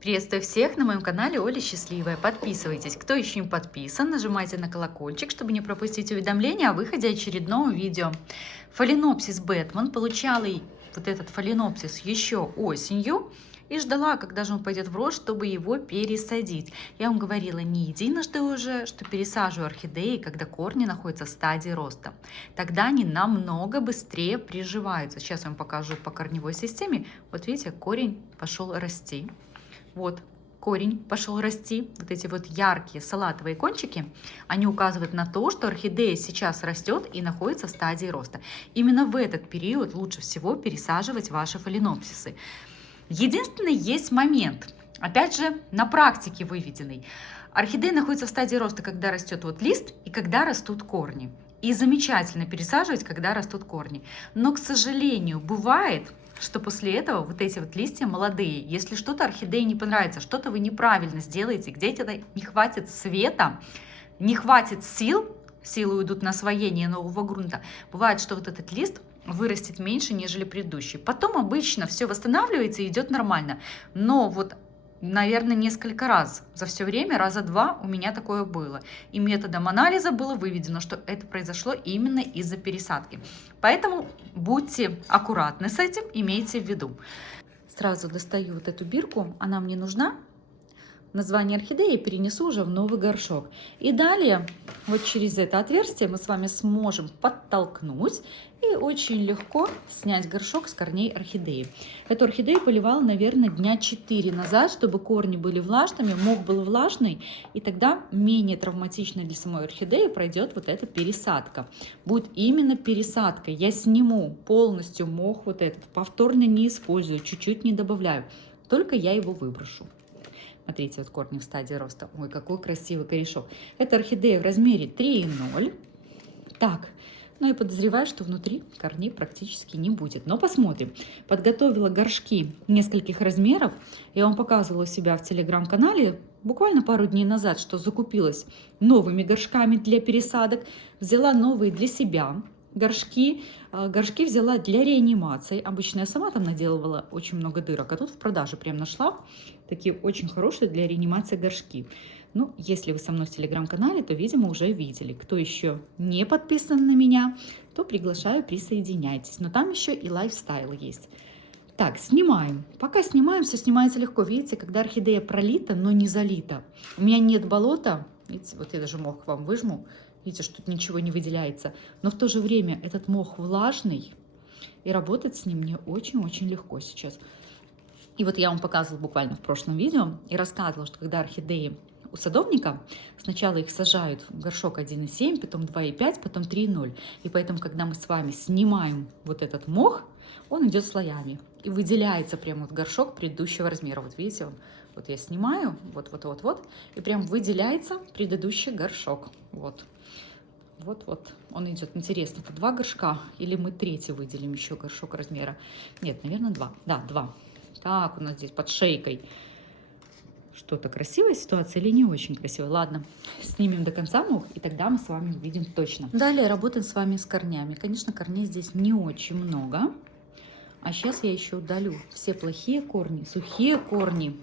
Приветствую всех на моем канале Оля Счастливая. Подписывайтесь, кто еще не подписан, нажимайте на колокольчик, чтобы не пропустить уведомления о выходе очередного видео. Фаленопсис Бэтмен. Получала вот этот фаленопсис еще осенью и ждала, когда же он пойдет в рост, чтобы его пересадить. Я вам говорила не единожды уже, что пересаживаю орхидеи, когда корни находятся в стадии роста. Тогда они намного быстрее приживаются. Сейчас я вам покажу по корневой системе. Вот видите, корень пошел расти. Вот корень пошел расти, вот эти вот яркие салатовые кончики, они указывают на то, что орхидея сейчас растет и находится в стадии роста. Именно в этот период лучше всего пересаживать ваши фаленопсисы. Единственный есть момент, опять же, на практике выведенный. Орхидея находится в стадии роста, когда растет вот лист и когда растут корни. И замечательно пересаживать, когда растут корни. Но, к сожалению, бывает, что после этого вот эти вот листья молодые, если что-то орхидее не понравится, что-то вы неправильно сделаете, где-то не хватит света, не хватит сил, силы уйдут на освоение нового грунта, бывает, что вот этот лист вырастет меньше, нежели предыдущий. Потом обычно все восстанавливается и идет нормально. Но вот, наверное, несколько раз за все время, раза два у меня такое было. И методом анализа было выведено, что это произошло именно из-за пересадки. Поэтому будьте аккуратны с этим, имейте в виду. Сразу достаю вот эту бирку, она мне нужна. Название орхидеи перенесу уже в новый горшок. И далее вот через это отверстие мы с вами сможем подтолкнуть и очень легко снять горшок с корней орхидеи. Эту орхидею поливала, наверное, дня 4 назад, чтобы корни были влажными, мох был влажный, и тогда менее травматично для самой орхидеи пройдет вот эта пересадка. Будет именно пересадка. Я сниму полностью мох вот этот, повторно не использую, чуть-чуть не добавляю, только я его выброшу. Смотрите, вот корни в стадии роста. Ой, какой красивый корешок. Это орхидея в размере 3,0. Так, ну и подозреваю, что внутри корней практически не будет. Но посмотрим. Подготовила горшки нескольких размеров. Я вам показывала себя в телеграм-канале буквально пару дней назад, что закупилась новыми горшками для пересадок. Взяла новые для себя горшки. Горшки взяла для реанимации. Обычно я сама там наделывала очень много дырок, а тут в продаже прям нашла такие очень хорошие для реанимации горшки. Ну, если вы со мной в телеграм-канале, то, видимо, уже видели. Кто еще не подписан на меня, то приглашаю, присоединяйтесь. Но там еще и лайфстайл есть. Так, снимаем. Пока снимаем, все снимается легко. Видите, когда орхидея пролита, но не залита. У меня нет болота. Видите, вот я даже мох вам выжму. Видите, что тут ничего не выделяется. Но в то же время этот мох влажный. И работать с ним мне очень-очень легко сейчас. И вот я вам показывала буквально в прошлом видео и рассказывала, что когда орхидеи у садовника, сначала их сажают в горшок 1,7, потом 2,5, потом 3,0. И поэтому, когда мы с вами снимаем вот этот мох, он идет слоями и выделяется прямо вот горшок предыдущего размера. Вот видите, вот я снимаю, вот, и прям выделяется предыдущий горшок. Вот. Он идет. Интересно, это 2 горшка или мы третий выделим еще горшок размера? Нет, наверное, 2. Да, 2. Так, у нас здесь под шейкой что-то красивая ситуация или не очень красивая. Ладно, снимем до конца мох, и тогда мы с вами увидим точно. Далее работаем с вами с корнями. Конечно, корней здесь не очень много. А сейчас я еще удалю все плохие корни, сухие корни.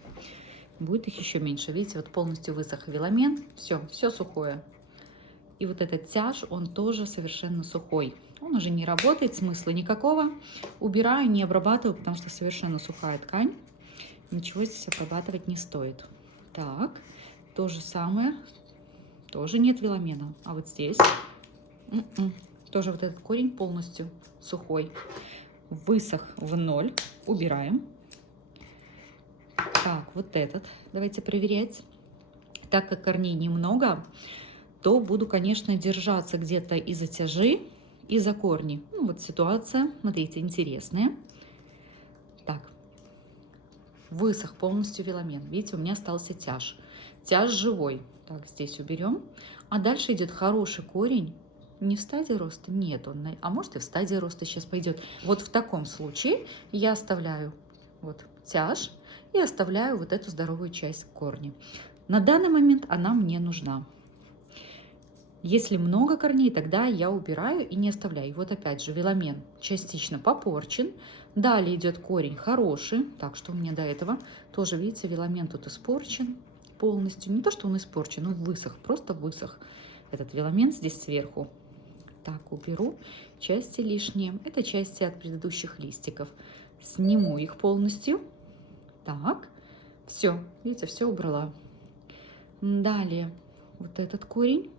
Будет их еще меньше. Видите, вот полностью высох виламен. Все сухое. И вот этот тяж, он тоже совершенно сухой. Он уже не работает, смысла никакого. Убираю, не обрабатываю, потому что совершенно сухая ткань. Ничего здесь обрабатывать не стоит. Так, то же самое. Тоже нет виламена. А вот здесь тоже вот этот корень полностью сухой. Высох в 0. Убираем. Так, вот этот. Давайте проверять. Так как корней немного, то буду, конечно, держаться где-то и за тяжи, и за корни. Ну, вот ситуация, смотрите, интересная. Так, высох полностью виламен. Видите, у меня остался тяж. Тяж живой. Так, здесь уберем. А дальше идет хороший корень. Не в стадии роста? Нет, а может и в стадии роста сейчас пойдет. Вот в таком случае я оставляю вот тяж и оставляю вот эту здоровую часть корня. На данный момент она мне нужна. Если много корней, тогда я убираю и не оставляю. И вот опять же веломен частично попорчен. Далее идет корень хороший. Так что у меня до этого тоже, видите, веломен тут испорчен полностью. Не то, что он испорчен, он высох, просто высох. Этот веломен здесь сверху. Так, уберу части лишние. Это части от предыдущих листиков. Сниму их полностью. Так, все, видите, все убрала. Далее вот этот корень.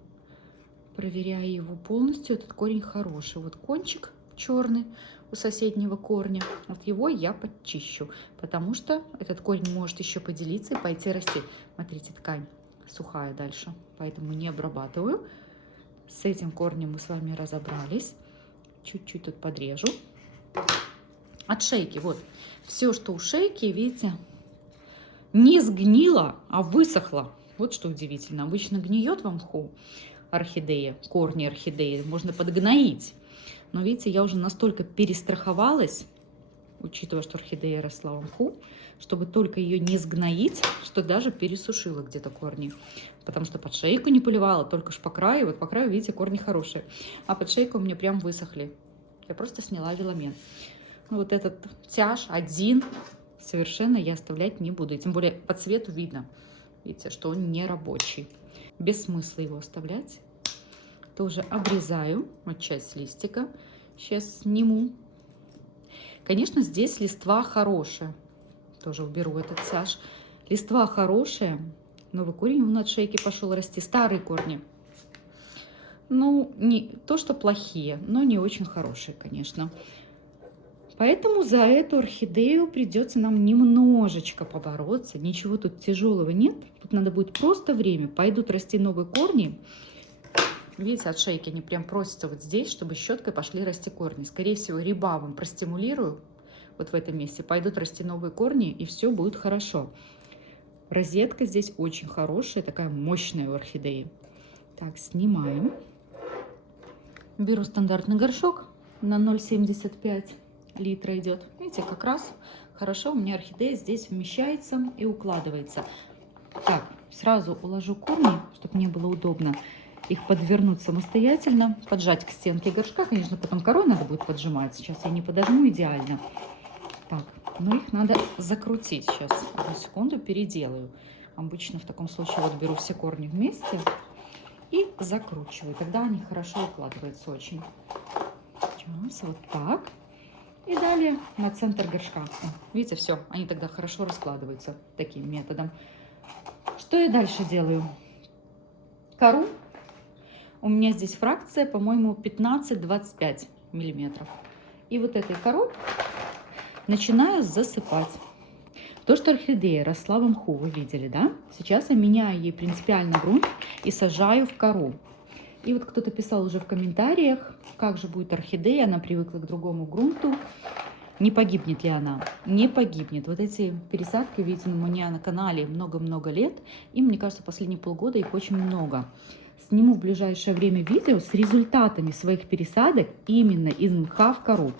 Проверяю его полностью. Этот корень хороший. Вот кончик черный у соседнего корня. Вот его я подчищу, потому что этот корень может еще поделиться и пойти расти. Смотрите, ткань сухая дальше, поэтому не обрабатываю. С этим корнем мы с вами разобрались. Чуть-чуть тут подрежу. От шейки, вот, все, что у шейки, видите, не сгнило, а высохло. Вот что удивительно. Обычно гниет в мху орхидея, корни орхидеи, можно подгноить. Но видите, я уже настолько перестраховалась, учитывая, что орхидея росла в мху, чтобы только ее не сгноить, что даже пересушила где-то корни. Потому что под шейку не поливала, только ж по краю. Вот по краю, видите, корни хорошие. А под шейку у меня прям высохли. Я просто сняла веломен. Вот этот тяж один совершенно я оставлять не буду. И тем более по цвету видно, видите, что он не рабочий. Без смысла его оставлять. Тоже обрезаю вот часть листика. Сейчас сниму. Конечно, здесь листва хорошая. Тоже уберу этот тяж. Листва хорошая. Новый корень он от шейки пошел расти. Старые корни. Ну, не то, что плохие, но не очень хорошие, конечно. Поэтому за эту орхидею придется нам немножечко побороться. Ничего тут тяжелого нет. Тут надо будет просто время. Пойдут расти новые корни. Видите, от шейки они прям просятся вот здесь, чтобы щеткой пошли расти корни. Скорее всего, ребавом простимулирую вот в этом месте. Пойдут расти новые корни, и все будет хорошо. Розетка здесь очень хорошая, такая мощная у орхидеи. Так, снимаем. Беру стандартный горшок на 0,75 литра идет. Видите, как раз хорошо у меня орхидея здесь вмещается и укладывается. Так, сразу уложу корни, чтобы мне было удобно их подвернуть самостоятельно, поджать к стенке горшка. Конечно, потом корой надо будет поджимать. Сейчас я не подожму идеально. Так, но их надо закрутить. Сейчас, одну секунду, переделаю. Обычно в таком случае вот беру все корни вместе и закручиваю. Тогда они хорошо укладываются очень. Сейчас, вот так. И далее на центр горшка. Видите, все, они тогда хорошо раскладываются таким методом. Что я дальше делаю? Кору. У меня здесь фракция, по-моему, 15-25 миллиметров. И вот этой корой начинаю засыпать. То, что орхидея росла в мху, вы видели, да? Сейчас я меняю ей принципиально грунт и сажаю в кору. И вот кто-то писал уже в комментариях, как же будет орхидея, она привыкла к другому грунту. Не погибнет ли она? Не погибнет. Вот эти пересадки, видите, у меня на канале много-много лет. И мне кажется, последние полгода их очень много. Сниму в ближайшее время видео с результатами своих пересадок именно из мха в кору.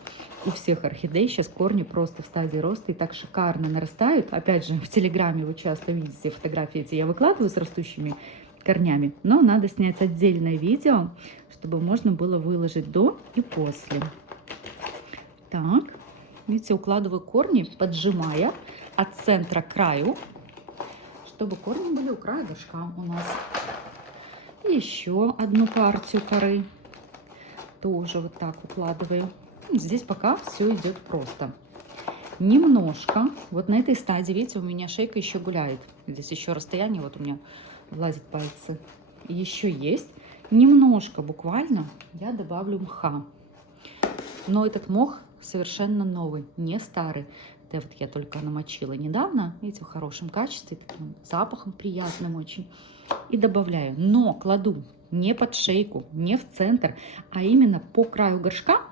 У всех орхидей сейчас корни просто в стадии роста и так шикарно нарастают. Опять же, в Телеграме вы часто видите фотографии эти я выкладываю с растущими корнями. Но надо снять отдельное видео, чтобы можно было выложить до и после. Так, видите, укладываю корни, поджимая от центра к краю, чтобы корни были у края горшка у нас. Еще одну партию коры тоже вот так укладываю. Здесь пока все идет просто. Немножко, вот на этой стадии, видите, у меня шейка еще гуляет. Здесь еще расстояние, вот у меня влазят пальцы. Еще есть. Немножко буквально я добавлю мха. Но этот мох совершенно новый, не старый. Это вот я только намочила недавно, видите, в хорошем качестве, таким запахом приятным очень. И добавляю, но кладу не под шейку, не в центр, а именно по краю горшка,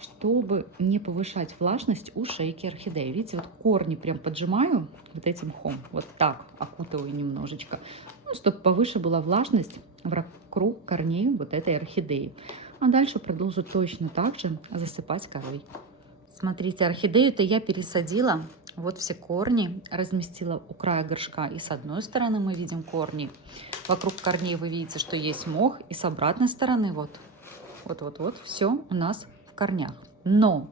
чтобы не повышать влажность у шейки орхидеи. Видите, вот корни прям поджимаю вот этим мхом, вот так окутываю немножечко, ну, чтобы повыше была влажность вокруг корней вот этой орхидеи. А дальше продолжу точно так же засыпать корой. Смотрите, орхидею-то я пересадила Вот все корни разместила у края горшка. И с одной стороны мы видим корни. Вокруг корней вы видите, что есть мох. И с обратной стороны вот. Вот. Все у нас в корнях. Но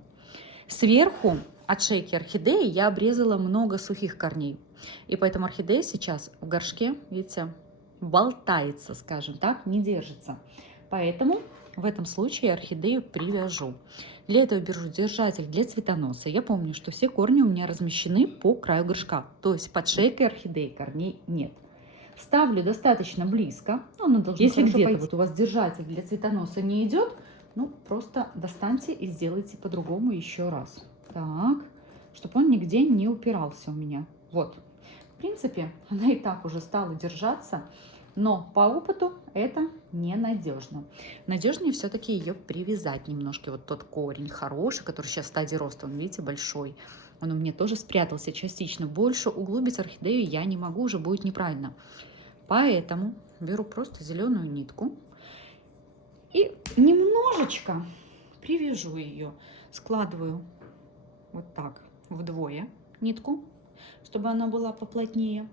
сверху от шейки орхидеи я обрезала много сухих корней. И поэтому орхидея сейчас в горшке, видите, болтается, скажем так, не держится. Поэтому в этом случае орхидею привяжу. Для этого беру держатель для цветоноса. Я помню, что все корни у меня размещены по краю горшка. То есть под шейкой орхидеи корней нет. Ставлю достаточно близко. Если где-то вот у вас держатель для цветоноса не идет, ну просто достаньте и сделайте по-другому еще раз. Так, чтобы он нигде не упирался у меня. Вот. В принципе, она и так уже стала держаться. Но по опыту это ненадежно. Надежнее все-таки ее привязать немножко. Вот тот корень хороший, который сейчас в стадии роста, он, видите, большой. Он у меня тоже спрятался частично. Больше углубить орхидею я не могу, уже будет неправильно. Поэтому беру просто зеленую нитку и немножечко привяжу ее. Складываю вот так вдвое нитку, чтобы она была поплотнее.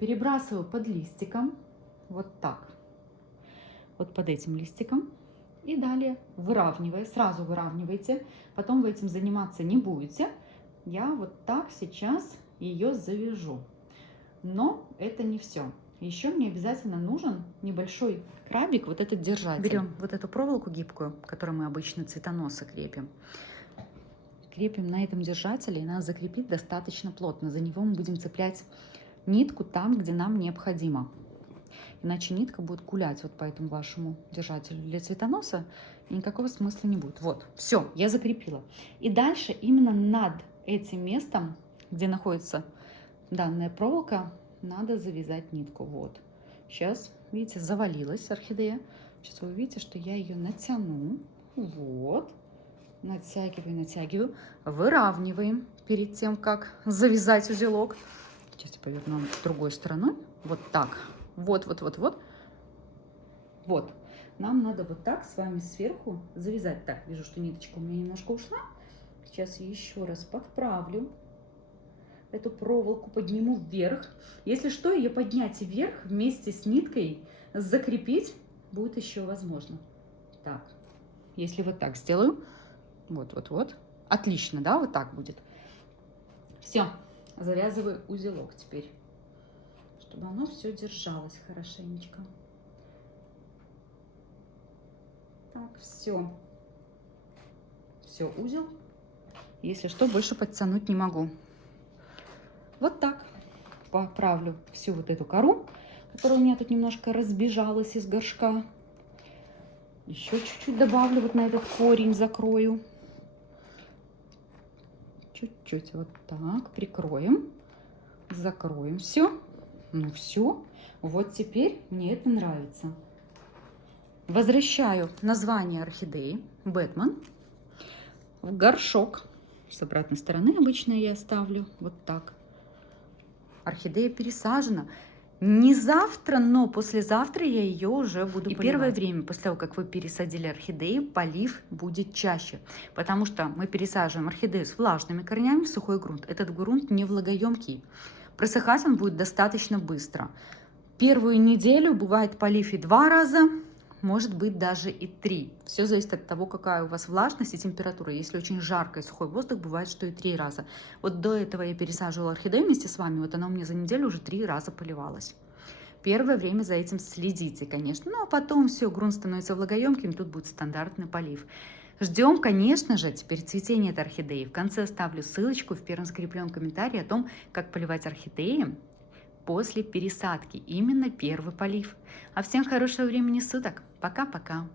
Перебрасываю под листиком. Вот так. Вот под этим листиком. И далее выравнивая. Сразу выравнивайте. Потом вы этим заниматься не будете. Я вот так сейчас ее завяжу. Но это не все. Еще мне обязательно нужен небольшой крабик, вот этот держатель. Берем вот эту проволоку гибкую, которую мы обычно цветоносы крепим. Крепим на этом держателе, и надо закрепить достаточно плотно. За него мы будем цеплять нитку там, где нам необходимо. Иначе нитка будет гулять вот по этому вашему держателю для цветоноса, и никакого смысла не будет. Вот, все, я закрепила. И дальше именно над этим местом, где находится данная проволока, надо завязать нитку. Вот. Сейчас, видите, завалилась орхидея. Сейчас вы увидите, что я ее натяну. Вот. Натягиваю. Выравниваем перед тем, как завязать узелок. Сейчас я поверну другой стороной. Вот так. Вот. Вот. Нам надо вот так с вами сверху завязать. Так, вижу, что ниточка у меня немножко ушла. Сейчас я еще раз подправлю. Эту проволоку подниму вверх. Если что, ее поднять вверх вместе с ниткой, закрепить будет еще возможно. Так, если вот так сделаю, вот. Отлично, да, вот так будет. Все, завязываю узелок теперь, чтобы оно все держалось хорошенечко. Так, все, узел. Если что, больше подтянуть не могу. Вот так поправлю всю вот эту кору, которая у меня тут немножко разбежалась из горшка. Еще чуть-чуть добавлю вот на этот корень, закрою. Чуть-чуть вот так прикроем, закроем. Все. Ну все. Вот теперь мне это нравится. Возвращаю название орхидеи Бэтмен в горшок. С обратной стороны обычно я ставлю вот так. Орхидея пересажена. Не завтра, но послезавтра я ее уже буду поливать. И первое время, после того, как вы пересадили орхидею, полив будет чаще. Потому что мы пересаживаем орхидею с влажными корнями в сухой грунт. Этот грунт не влагоемкий. Просыхать он будет достаточно быстро. Первую неделю бывает полив и 2 раза, может быть даже и 3. Все зависит от того, какая у вас влажность и температура. Если очень жарко и сухой воздух, бывает, что и 3 раза. Вот до этого я пересаживала орхидею вместе с вами, вот она у меня за неделю уже 3 раза поливалась. Первое время за этим следите, конечно. Ну а потом все, грунт становится влагоемким, тут будет стандартный полив. Ждем, конечно же, теперь цветения этой орхидеи. В конце оставлю ссылочку в первом закрепленном комментарии о том, как поливать орхидеи после пересадки. Именно первый полив. А всем хорошего времени суток. Пока-пока.